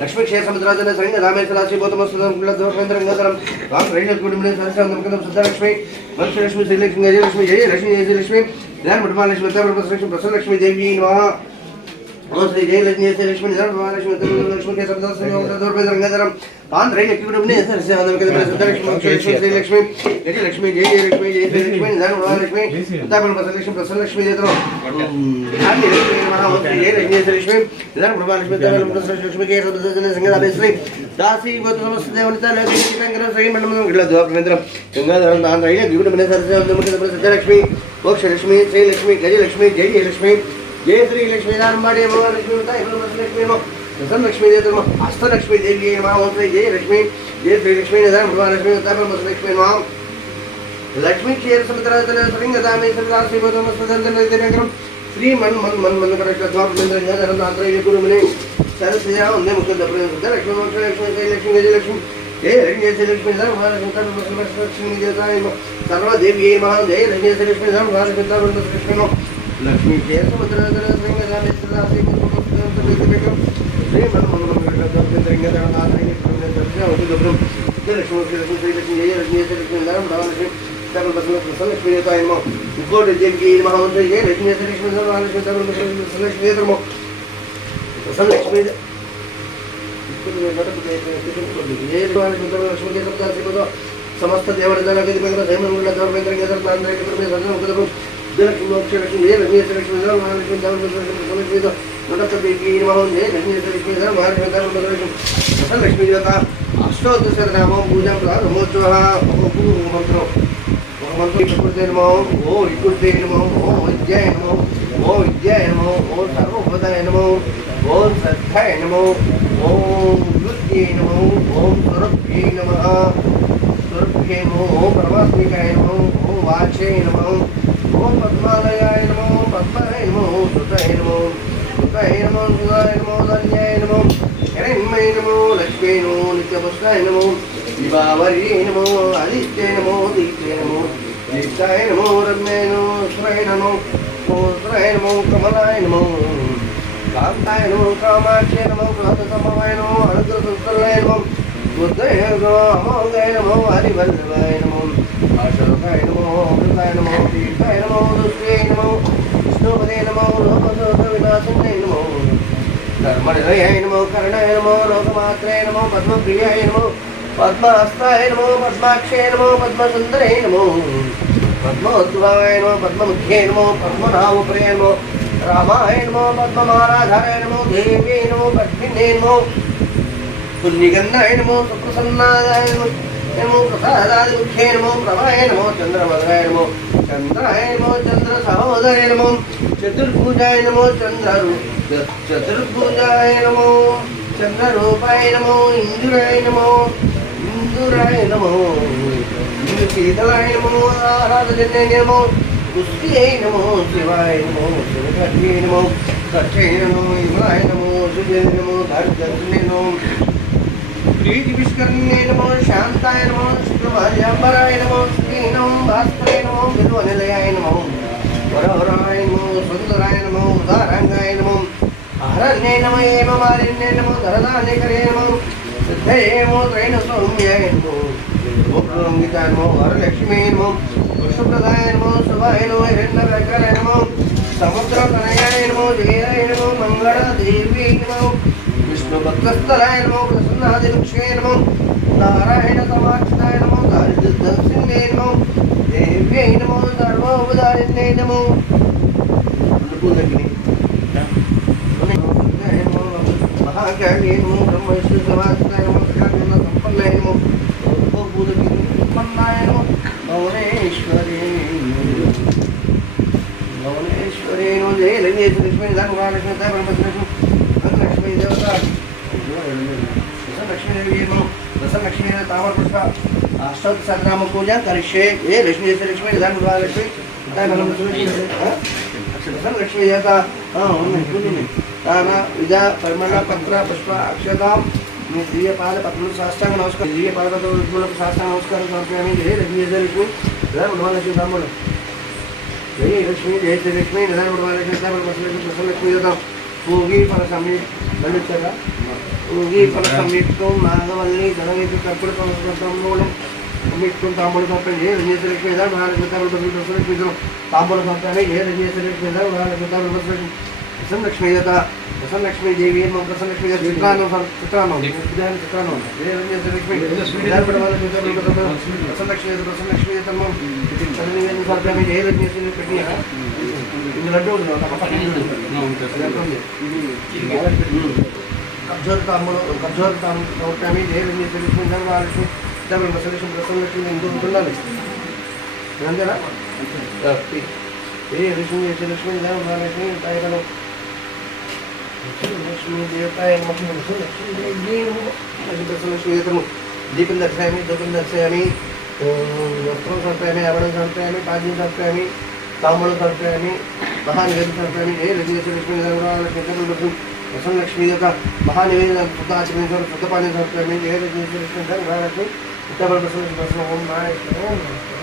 लक्ष्मी क्षेत्र समुद्राजन संग रामेश्वर राशि गौतमस्तुतं कुलद्वारेन्द्रंगधरं राम रैजत कुटुंबिने सरसंदं कदम सिद्धलक्ष्मी वंशलक्ष्मी श्रीलक्ष्मी जयलक्ष्मी जयलक्ष्मी ध्यान मठमालक्ष्मी तत्प्रसलक्ष्मी प्रसलक्ष्मी देवी नमः ओम श्री जयलक्ष्मी श्रीलक्ष्मी धर्मलक्ष्मी लक्ष्मी के शब्द संयोगद्वारेन्द्रंगधरं राम रैजत कुटुंबिने सरसंदं कदम सिद्धलक्ष्मी वंशलक्ष्मी श्रीलक्ष्मी जयलक्ष्मी श्रीलक्ष्मी ध्यान मठमालक्ष्मी तत्प्रसलक्ष्मी प्रसलक्ष्मी देवता ध्यान लक्ष्मी नमः ओम श्री जयलक्ष्मी श्रीलक्ष्मी ध्यान मठमालक्ष्मी तत्प्रसलक्ष्मी के शब्द संयोगद्वारेन्द्रंगधरं दासी गौतम समस्त देवता लक्ष्मी शंकर श्री मंडलम गृहद्वारेन्द्रं गंगाधरं दान रैजत कुटुंबिने सरसंदं कदम सिद्धलक्ष्मी मोक्षलक्ष्मी श्रीलक्ष्मी गजलक्ष्मी जयलक्ष्मी जय श्री लक्ष्मी नारायण लक्ष्मी लक्ष्मी लक्ष्मी देव अष्टलक्ष्मी देवी ओम श्री जय लक्ष्मी जय श्री लक्ष्मी लक्ष्मी लक्ष्मी लक्ष्मी क्षीर समुद्राजन श्री मन मन मन मन कर गुरुमुनि सरस्या वंदे मुकुंद लक्ष्मी लक्ष्मी लक्ष्मी गजलक्ष्मी जय लक्ष्मी लक्ष्मी लक्ष्मी देवताय सर्वदेवी महा जय लक्ष्मी लक्ष्मी लक्ष्मी जय समुद्राजन श्री लक्ष्मी देवताय मुकोट देवी महा जय लक्ष्मी लक्ष्मी समस्त देवता अष्टोत्तरनाम पूजा ब्रह्मोत्सव नमो ओ विकुर्ते नमो ओ विद्याय नमो ओ विद्याय नमो ओ सर्वोपदाय नमो ओम सत्याय नमो ओम युद्धे नमो ओम स्वरूपे नमः स्वरूपे नमो ओम परमात्मिकाय नमो ओम वाचे नमो ओम पद्मालयाय नमो पद्माय नमो सुताय नमो सुताय नमो सुताय नमो धन्याय नमो हिरण्मय नमो लक्ष्मी नमो नित्यपुष्टाय नमो दिवावर्ये नमो आदित्याय नमो दीप्ते नमो दीप्ताय नमो रम्याय नमो श्राय नमो श्राय नमो कमलाय नमो कांताय नमो कामाक्षे नमो क्रोधसमवाय नमो अनुग्रहसंस्थलाय नमो बुद्धाय नमो अमोघाय नमो हरिवल्लभाय नमो अशोकाय नमो अमृताय नमो तीर्थाय नमो दुष्टाय नमो विष्णुपदे नमो लोकदोषविनाशाय नमो धर्मनिलयाय नमो कर्णाय नमो लोकमात्राय नमो पद्मप्रियाय नमो पद्महस्ताय नमो पद्माक्षे नमो पद्मसुन्दरे नमो पद्मोद्भवाय नमो पद्ममुख्ये नमो पद्मनाभप्रियाय नमो रामाय नमो पद्ममालाधाराय नमो देव्यै नमो पद्मिन्यै नमो पुण्यगन्धाय नमो सुप्रसन्नाय नमो प्रसादादिमुख्ये नमो प्रभाय नमो चन्द्रमधराय नमो चन्द्राय नमो चन्द्रसहोदराय नमो चतुर्भुजाय नमो चतुर्भुजाय नमो चन्द्ररूपाय नमो इन्दुराय नमो इंदुराय नमो शीतलाय नमो आराधजन्याय नमो पुष्टिये नमो शिवाय नमो शिवकर्ये नमो कक्षये नमो इन्द्राय नमो सुजय नमो धर्जन्ये नमो प्रीतिविष्कर्ये नमो शान्ताय नमो शुक्रभार्याम्बराय नमो श्रीनं भास्कराय नमो बिल्वनिलयाय नमो वरवराय नमो सुन्दराय नमो उदाराङ्गाय नमो अहरण्ये नमो हेममालिन्ये नमो धरदानिकरे नमो सिद्धये नमो त्रैणसौम्याय नमो गोपुरंगिताय नमो वरलक्ष्मी नमो पुष्पप्रदाय नमो शुभाय नमो हिरण्यव्यकराय नमो समुद्रतनयाय नमो जयाय नमो मंगलादेव्यै नमो विष्णुभक्तस्थलाय नमो प्रसन्नादिमुख्ये नमो नारायणसमाक्षताय नमो दारिद्र्यदर्शिन्ये नमो देव्यै नमो सर्वोपदारिण्ये नमो महाकार्ये नमो ब्रह्मविष्णुसमाक्षताय नमो सकालसम्पन्नाय नमो उत्पन्नाय नमो भुवनेश्वरे नमो जय लक्ष्मी धर्मलक्ष्मी लक्ष्मी देवता लक्ष्मी देवी नमो लक्ष्मी तामरपुष्प अष्टोत्तरनाम पूजा करिष्ये ये लक्ष्मी लक्ष्मी धर्मलक्ष्मी लक्ष्मी देवता दान विद्या परिमल पत्र पुष्प अक्षतां दिव्य पाद पद्म साष्टांग नमस्कार दिव्य पाद साष्टांग नमस्कार समर्पयामि जय लक्ष्मी धर्मलक्ष्मी जय लक्ष्मी जय श्री लक्ष्मी निधान लक्ष्मी पूगी फल समीप ललितगा पूगी फल समीप्तुं नागवल्ली धनवेति कर्पूरमूलं समीप्तुं ताम्बूलं समर्पयामि जय लक्ष्मी निधान लक्ष्मी ताम्बूलं समर्पयामि जय लक्ष्मी निधान लक्ष्मी प्रसन्नलक्ष्मी देवी प्रसन्नलक्ष्मी चित्रान्नं चित्रान्नं चित्रान्नं जय लक्ष्मी प्रसन्नलक्ष्मी तन्मं चरणीयं समर्पयामि जय लक्ष्मी पेट्टिया इन लड्डू कब्जोर समर्पयामि जय लक्ष्मी धर्मलक्ष्मी प्रसन्नलक्ष्मी हिंदू ఉండాలి అంతేనా जय लक्ष्मी धर्मलक्ष्मी तायकनो लक्ष्मी देवताय नमः लक्ष्मी देवी लक्ष्मी दीपं दर्शयामि धूपं दर्शयामि वस्त्रं समर्पयामि आवरणं समर्पयामि पाद्यं समर्पयामि ताम्बूलं समर्पयामि महानिवेदनं समर्पयामि जय लक्ष्मी लक्ष्मी प्रसन्नलक्ष्मी देवता महानिवेदनं शुद्धाचमनीं शुद्धपानीं समर्पयामि जय लक्ष्मी लक्ष्मी प्रसन्न ओम नारायण